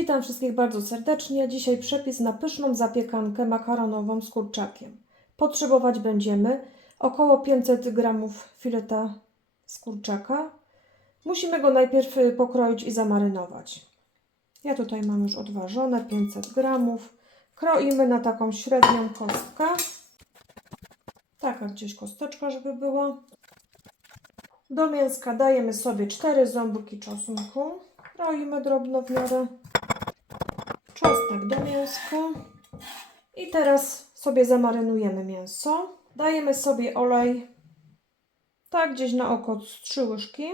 Witam wszystkich bardzo serdecznie. Dzisiaj przepis na pyszną zapiekankę makaronową z kurczakiem. Potrzebować będziemy około 500 g fileta z kurczaka. Musimy go najpierw pokroić i zamarynować. Ja tutaj mam już odważone 500 g. Kroimy na taką średnią kostkę. Taka gdzieś kosteczka, żeby było. Do mięska dajemy sobie 4 ząbki czosnku. Kroimy drobno w miarę. Czosnek do mięska. I teraz sobie zamarynujemy mięso. Dajemy sobie olej, tak gdzieś na oko 3 łyżki.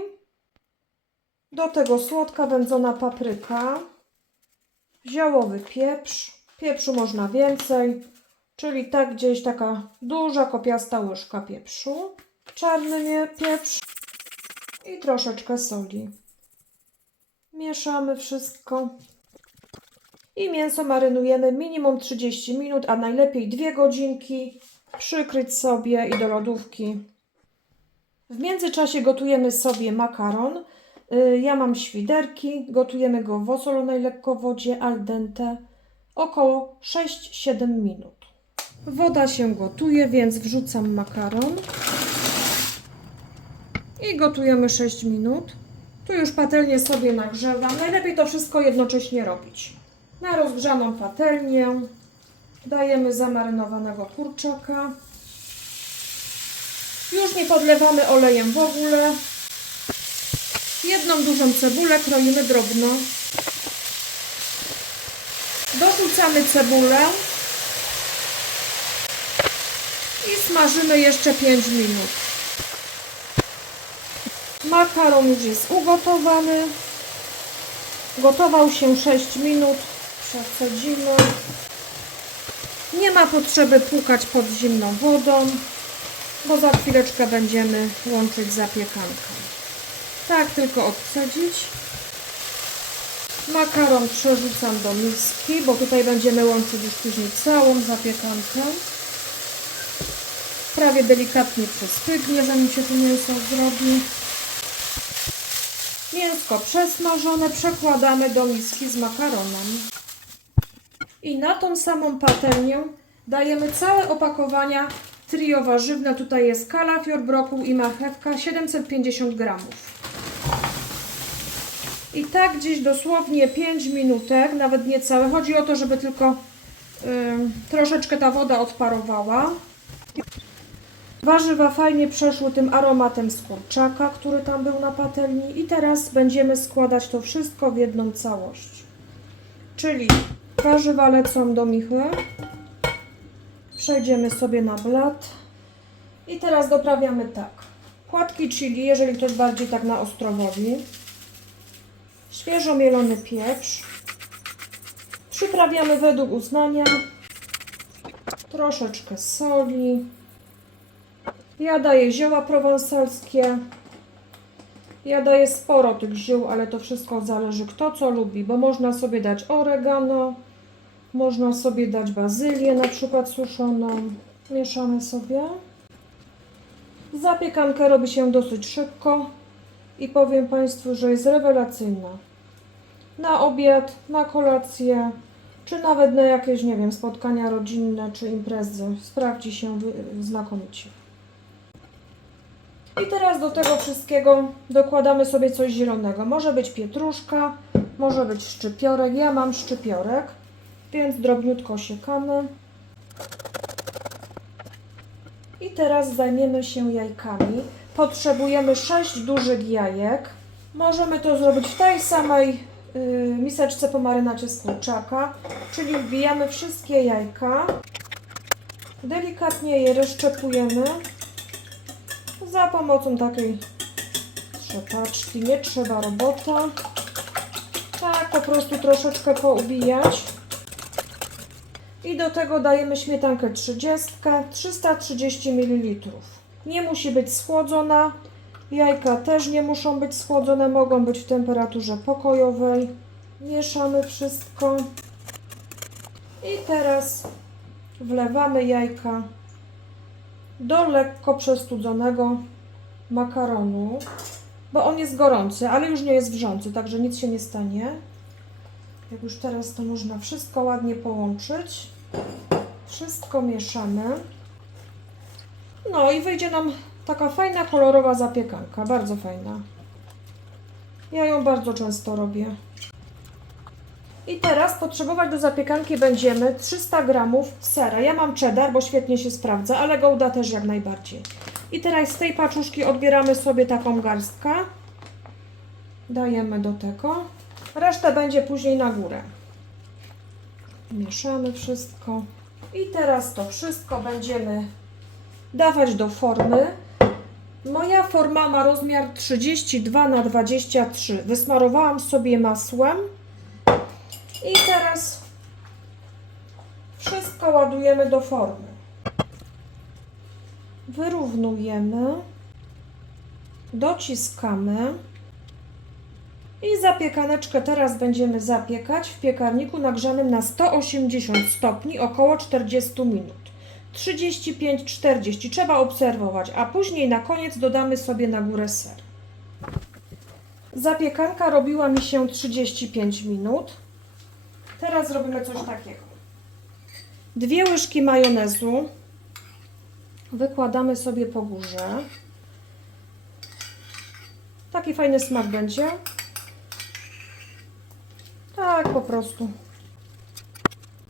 Do tego słodka wędzona papryka, ziołowy pieprz. Pieprzu można więcej, czyli tak gdzieś taka duża, kopiasta łyżka pieprzu. Czarny pieprz i troszeczkę soli. Mieszamy wszystko. I mięso marynujemy minimum 30 minut, a najlepiej 2 godzinki. Przykryć sobie i do lodówki. W międzyczasie gotujemy sobie makaron. Ja mam świderki. Gotujemy go w osolonej lekko wodzie al dente około 6-7 minut. Woda się gotuje, więc wrzucam makaron. I gotujemy 6 minut. Tu już patelnię sobie nagrzewam. Najlepiej to wszystko jednocześnie robić. Na rozgrzaną patelnię dajemy zamarynowanego kurczaka. Już nie podlewamy olejem w ogóle. Jedną dużą cebulę kroimy drobno. Dorzucamy cebulę i smażymy jeszcze 5 minut. Makaron już jest ugotowany. Gotował się 6 minut. Przesadzimy. Nie ma potrzeby płukać pod zimną wodą, bo za chwileczkę będziemy łączyć zapiekankę. Tak tylko odcedzić. Makaron przerzucam do miski, bo tutaj będziemy łączyć już później całą zapiekankę. Prawie delikatnie przespygnie, zanim się to mięso zrobi. Mięsko przesmażone przekładamy do miski z makaronem. I na tą samą patelnię dajemy całe opakowania trio warzywne. Tutaj jest kalafior, brokuł i marchewka, 750 g. I tak gdzieś dosłownie 5 minutek, nawet nie całe. Chodzi o to, żeby tylko troszeczkę ta woda odparowała. Warzywa fajnie przeszły tym aromatem z kurczaka, który tam był na patelni. I teraz będziemy składać to wszystko w jedną całość. Czyli warzywa lecą do michy. Przejdziemy sobie na blat. I teraz doprawiamy tak. Płatki chili, jeżeli ktoś bardziej tak na ostro woli. Świeżo mielony pieprz. Przyprawiamy według uznania. Troszeczkę soli. Ja daję zioła prowansalskie. Ja daję sporo tych ziół, ale to wszystko zależy kto co lubi, bo można sobie dać oregano, można sobie dać bazylię, na przykład suszoną. Mieszamy sobie. Zapiekankę robi się dosyć szybko i powiem Państwu, że jest rewelacyjna. Na obiad, na kolację, czy nawet na jakieś, nie wiem, spotkania rodzinne czy imprezy. Sprawdzi się znakomicie. I teraz do tego wszystkiego dokładamy sobie coś zielonego. Może być pietruszka, może być szczypiorek. Ja mam szczypiorek, więc drobniutko siekamy. I teraz zajmiemy się jajkami. Potrzebujemy 6 dużych jajek. Możemy to zrobić w tej samej miseczce po marynacie z kurczaka. Czyli wbijamy wszystkie jajka. Delikatnie je rozszczepujemy. Za pomocą takiej trzepaczki, nie trzeba robota. Tak, po prostu troszeczkę poubijać. I do tego dajemy śmietankę 30, 330 ml. Nie musi być schłodzona. Jajka też nie muszą być schłodzone, mogą być w temperaturze pokojowej. Mieszamy wszystko. I teraz wlewamy jajka do lekko przestudzonego makaronu, bo on jest gorący, ale już nie jest wrzący, także nic się nie stanie. Jak już teraz to można wszystko ładnie połączyć. Wszystko mieszamy. No i wyjdzie nam taka fajna, kolorowa zapiekanka. Bardzo fajna. Ja ją bardzo często robię. I teraz potrzebować do zapiekanki będziemy 300 g sera. Ja mam cheddar, bo świetnie się sprawdza, ale Gouda też jak najbardziej. I teraz z tej paczuszki odbieramy sobie taką garstkę. Dajemy do tego. Resztę będzie później na górę. Mieszamy wszystko. I teraz to wszystko będziemy dawać do formy. Moja forma ma rozmiar 32 na 23. Wysmarowałam sobie masłem. I teraz wszystko ładujemy do formy. Wyrównujemy. Dociskamy. I zapiekaneczkę teraz będziemy zapiekać w piekarniku nagrzanym na 180 stopni około 40 minut. 35-40 trzeba obserwować, a później na koniec dodamy sobie na górę ser. Zapiekanka robiła mi się 35 minut. Teraz zrobimy coś takiego. 2 łyżki majonezu wykładamy sobie po górze. Taki fajny smak będzie. Tak po prostu.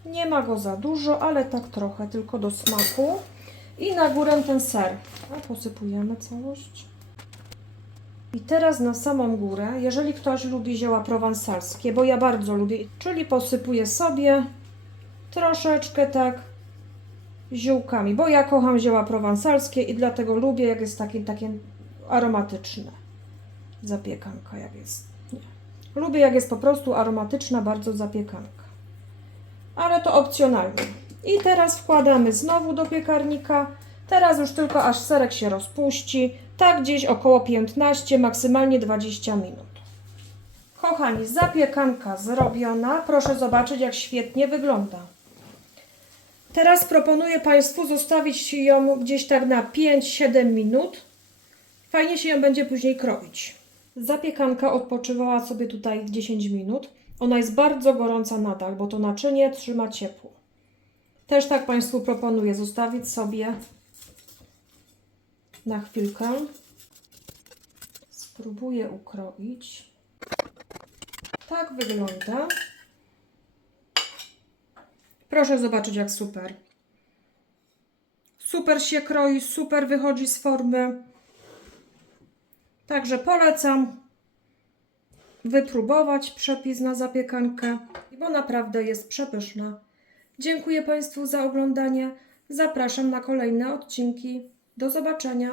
Nie ma go za dużo, ale tak trochę, tylko do smaku. I na górę ten ser. Posypujemy całość. I teraz na samą górę, jeżeli ktoś lubi zioła prowansalskie, bo ja bardzo lubię, czyli posypuję sobie troszeczkę tak ziółkami, bo ja kocham zioła prowansalskie i dlatego lubię, jak jest takie aromatyczne. Zapiekanka jak jest. Nie. Lubię, jak jest po prostu aromatyczna bardzo zapiekanka. Ale to opcjonalnie. I teraz wkładamy znowu do piekarnika. Teraz już tylko aż serek się rozpuści. Tak gdzieś około 15, maksymalnie 20 minut. Kochani, zapiekanka zrobiona. Proszę zobaczyć, jak świetnie wygląda. Teraz proponuję Państwu zostawić ją gdzieś tak na 5-7 minut. Fajnie się ją będzie później kroić. Zapiekanka odpoczywała sobie tutaj 10 minut. Ona jest bardzo gorąca nadal, bo to naczynie trzyma ciepło. Też tak Państwu proponuję zostawić sobie na chwilkę. Spróbuję ukroić. Tak wygląda. Proszę zobaczyć, jak super. Super się kroi, super wychodzi z formy. Także polecam wypróbować przepis na zapiekankę, bo naprawdę jest przepyszna. Dziękuję Państwu za oglądanie. Zapraszam na kolejne odcinki. Do zobaczenia.